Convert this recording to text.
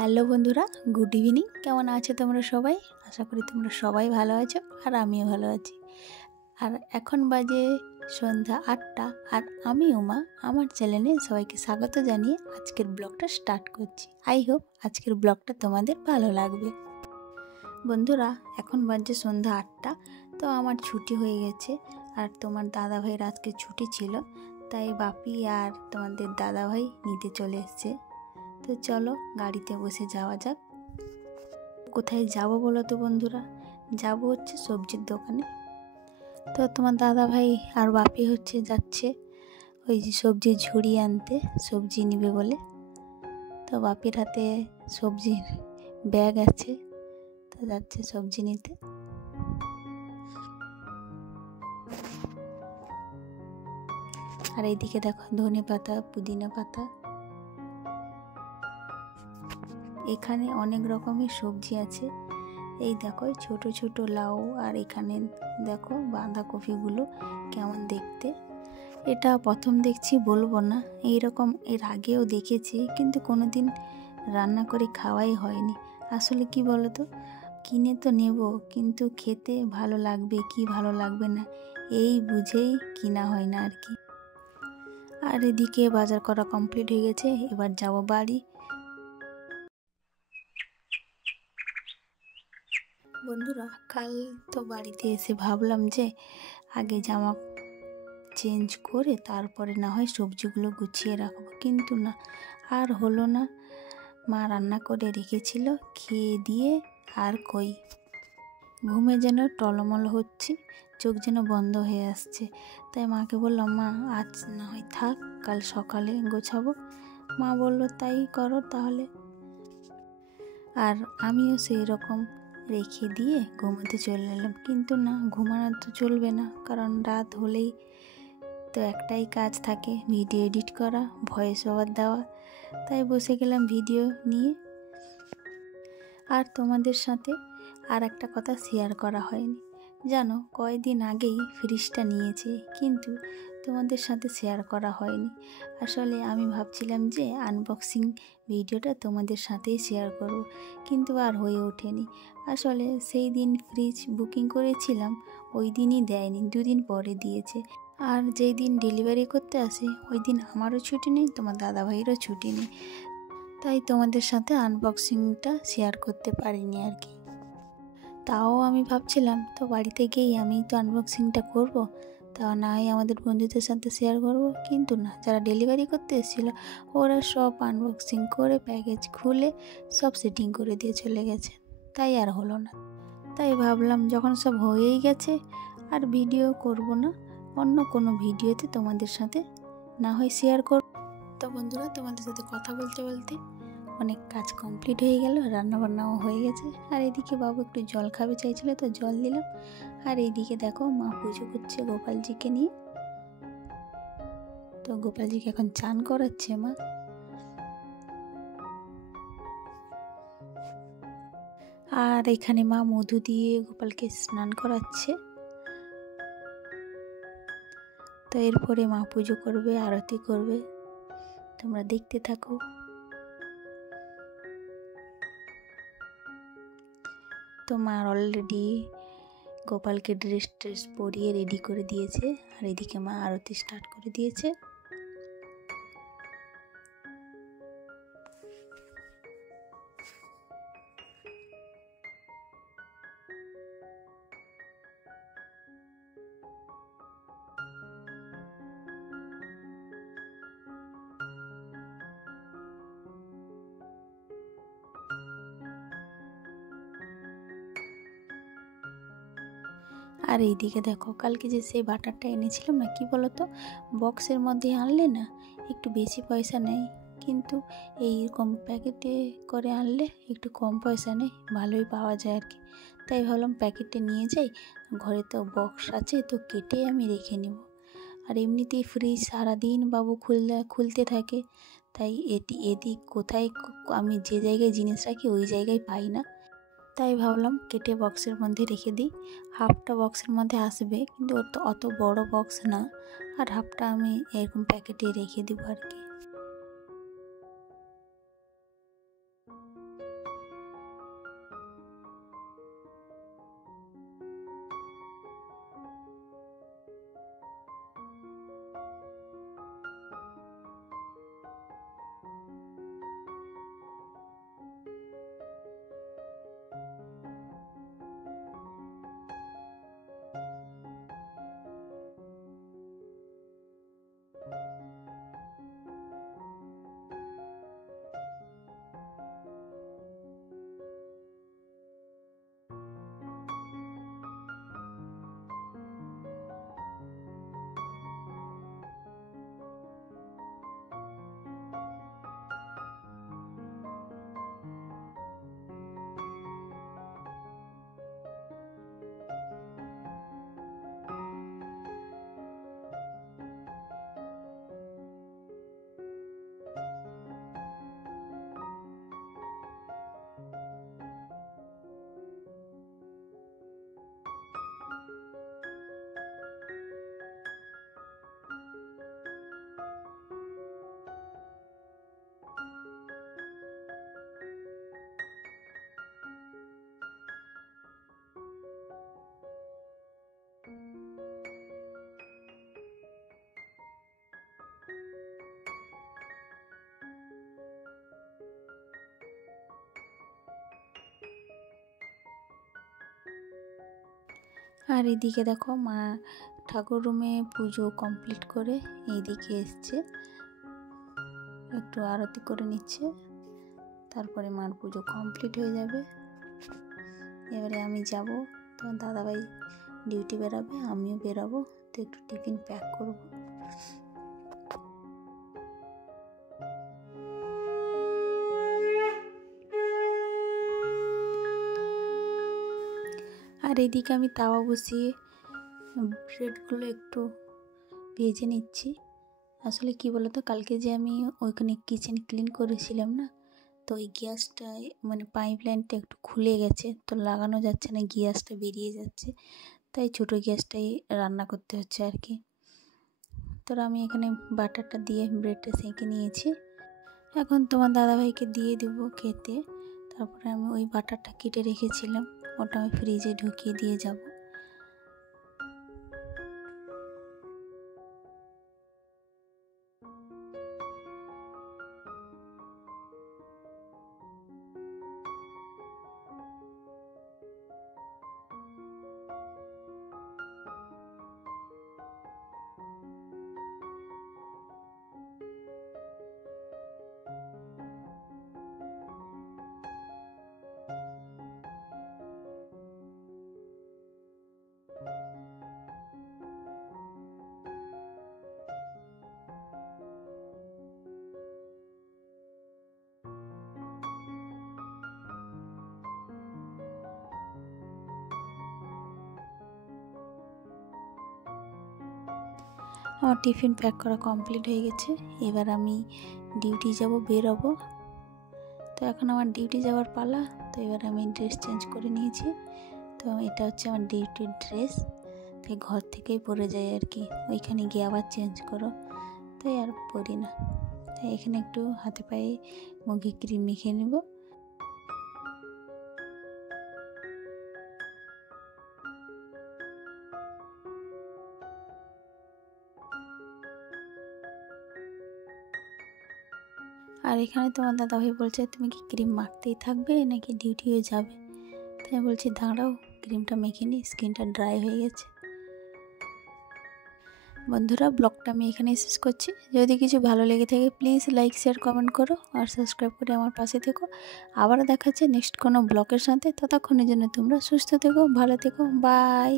Hello বন্ধুরা, good evening. কেমন আছো তোমরা সবাই? আশা করি তোমরা সবাই ভালো আছো আর আমিও ভালো আছি। আর এখন বাজে সন্ধ্যা 8টা আর আমি উমা আমার চ্যানেলে সবাইকে স্বাগত জানিয়ে আজকের ব্লগটা স্টার্ট করছি। আই হোপ আজকের ব্লগটা তোমাদের ভালো লাগবে। বন্ধুরা, এখন বাজে সন্ধ্যা 8টা, তো আমার ছুটি হয়ে গেছে আর তোমার দাদাভাইয়ের আজকে ছুটি ছিল, তাই বাপি আর তোমাদের দাদাভাই নিতে চলে এসছে। তো চলো গাড়িতে বসে যাওয়া যাক। কোথায় যাব বলো তো বন্ধুরা? যাব হচ্ছে সবজির দোকানে। তো তোমার দাদা ভাই আর বাপি যাচ্ছে ওই যে সবজির ঝুড়ি আনতে, সবজি নিবে বলে। তো বাপির হাতে সবজির ব্যাগ আছে, তো যাচ্ছে সবজি নিতে। আর এইদিকে দেখো ধনে পাতা, পুদিনা পাতা, এখানে অনেক রকমের সবজি আছে। এই দেখো ছোট ছোট লাউ, আর এখানে দেখো বাঁধাকপিগুলো কেমন দেখতে। এটা প্রথম দেখছি বলবো না, এইরকম এর আগেও দেখেছি, কিন্তু কোনোদিন রান্না করে খাওয়াই হয়নি। আসলে কি বলো তো, কিনে তো নেব, কিন্তু খেতে ভালো লাগবে কি ভালো লাগবে না এই বুঝেই কিনা হয় না আর কি। আর এদিকে বাজার করা কমপ্লিট হয়ে গেছে, এবার যাব বাড়ি। বন্ধুরা, কাল তো বাড়িতে এসে ভাবলাম যে আগে জামা চেঞ্জ করে তারপরে না হয় সবজিগুলো গুছিয়ে রাখবো, কিন্তু না, আর হলো না। মা রান্না করে রেখেছিল, খেয়ে দিয়ে আর কই, ঘুমে যেন টলমল হচ্ছে, চোখ যেন বন্ধ হয়ে আসছে। তাই মাকে বললাম, মা আজ না হয় থাক, কাল সকালে গোছাবো। মা বলল তাই করো তাহলে। আর আমিও সেই রকম রেখে দিয়ে ঘুমোতে চলে এলাম, কিন্তু না, ঘুমানো তো চলবে না, কারণ রাত হলেই তো একটাই কাজ থাকে, ভিডিও এডিট করা, ভয়েস ওভার দেওয়া। তাই বসে গেলাম ভিডিও নিয়ে। আর তোমাদের সাথে আর একটা কথা শেয়ার করা হয়নি, জানো কয়েকদিন আগেই ফ্রিজটা নিয়েছি, কিন্তু তোমাদের সাথে শেয়ার করা হয়নি। আসলে আমি ভাবছিলাম যে আনবক্সিং ভিডিওটা তোমাদের সাথেই শেয়ার করব, কিন্তু আর হয়ে ওঠেনি। আসলে সেই দিন ফ্রিজ বুকিং করেছিলাম, ওই দিনই দেয়নি, 2 দিন পরে দিয়েছে। আর যেই দিন ডেলিভারি করতে আসে ওই দিন আমারও ছুটি নেই, তোমার দাদাভাইয়েরও ছুটি নেই, তাই তোমাদের সাথে আনবক্সিংটা শেয়ার করতে পারিনি আর কি। তাও আমি ভাবছিলাম তো বাড়িতে গিয়েই আমি তো আনবক্সিংটা করব, তাও না হয় আমাদের বন্ধুদের সাথে শেয়ার করব, কিন্তু না, যারা ডেলিভারি করতে এসেছিলো ওরা সব আনবক্সিং করে প্যাকেজ খুলে সব সেটিং করে দিয়ে চলে গেছে, তাই আর হলো না। তাই ভাবলাম যখন সব হয়েই গেছে আর ভিডিও করব না, অন্য কোনো ভিডিওতে তোমাদের সাথে না হয় শেয়ার করব। তো বন্ধুরা, তোমাদের সাথে কথা বলতে বলতে অনেক কাজ কমপ্লিট হয়ে গেল, রান্নাবান্নাও হয়ে গেছে। আর এদিকে বাবু একটু জল খাবে চাইছিল, তো জল দিলাম। আর এইদিকে দেখো মা পুজো করছে গোপালজিকে নিয়ে, তো গোপালজিকে এখন চান করাচ্ছে মা। আর এখানে মা মধু দিয়ে গোপালকে স্নান করাচ্ছে। তো এরপরে মা পুজো করবে, আরতি করবে, তোমরা দেখতে থাকো। তো মা অলরেডি গোপালকে ড্রেস পরিয়ে রেডি করে দিয়েছে, আর এদিকে মা আরতি স্টার্ট করে দিয়েছে। আর এইদিকে দেখো কালকে যে সেই বাটারটা এনেছিলাম না, কি বলো তো, বক্সের মধ্যে আনলে না একটু বেশি পয়সা নেয়, কিন্তু এইরকম প্যাকেটে করে আনলে একটু কম পয়সা নেয়, ভালোই পাওয়া যায় আর কি। তাই ভাবলাম প্যাকেটে নিয়ে যাই, ঘরে তো বক্স আছে, তো কেটে আমি রেখে নেব। আর এমনিতেই ফ্রিজ সারাদিন বাবু খুলতে থাকে, তাই এদিক কোথায় আমি যে জায়গায় জিনিস রাখি ওই জায়গায় পাই না, তাই ভাবলাম কেটে বক্সের মধ্যে রেখে দিই। হাফটা বক্সের মধ্যে আসবে, কিন্তু অত বড় বক্স না, আর হাফটা আমি এরকম প্যাকেটে রেখে দিব আর কি। আর এদিকে দেখো মা ঠাকুর রুমে পুজো কমপ্লিট করে এইদিকে এসছে, একটু আরতি করে নিচ্ছে, তারপরে মার পুজো কমপ্লিট হয়ে যাবে। এবারে আমি যাব, তোমার দাদাভাই ডিউটি বেরাবে, আমিও বেরাবো, তো একটু টিফিন প্যাক করব। আর এদিকে আমি তাওয়া বসিয়ে ব্রেডগুলো একটু ভেজে নিচ্ছি। আসলে কি বলতো, কালকে যে আমি ওইখানে কিচেন ক্লিন করেছিলাম না, তো ওই গ্যাসটায় মানে পাইপ লাইনটা একটু খুলে গেছে, তো লাগানো যাচ্ছে না, গ্যাসটা বেরিয়ে যাচ্ছে, তাই ছোটো গ্যাসটাই রান্না করতে হচ্ছে আর কি। তো আমি এখানে বাটারটা দিয়ে ব্রেডটা সেঁকে নিয়েছি, এখন তোমার দাদাভাইকে দিয়ে দেবো খেতে। তারপরে আমি ওই বাটারটা কেটে রেখেছিলাম, ওটা আমি ফ্রিজে ঢুকিয়ে দিয়ে যাব। আমার টিফিন প্যাক করা কমপ্লিট হয়ে গেছে, এবার আমি ডিউটি যাব, বেরোবো। তো এখন আমার ডিউটি যাওয়ার পালা, তো এবার আমি ড্রেস চেঞ্জ করে নিয়েছি। তো এটা হচ্ছে আমার ডিউটির ড্রেস, তাই ঘর থেকেই পরে যাই আর কি, ওইখানে গিয়ে আবার চেঞ্জ করো, তাই আর পরি না। তাই এখানে একটু হাতে পায়ে মুখে ক্রিম মেখে নেব। আর এখানে তোমার দাদাভাই বলছে তুমি কি ক্রিম মাখতেই থাকবে নাকি ডিউটি হয়ে যাবে, তাই বলছি দাঁড়াও ক্রিমটা মেখে নিই, স্কিনটা ড্রাই হয়ে গেছে। বন্ধুরা, ব্লগটা আমি এখানেই শেষ করছি। যদি কিছু ভালো লেগে থাকে প্লিজ লাইক শেয়ার কমেন্ট করো আর সাবস্ক্রাইব করে আমার পাশে থেকো। আবার দেখাচ্ছে নেক্সট কোনো ব্লগের সাথে, ততক্ষণের জন্য তোমরা সুস্থ থেকো, ভালো থেকো, বাই।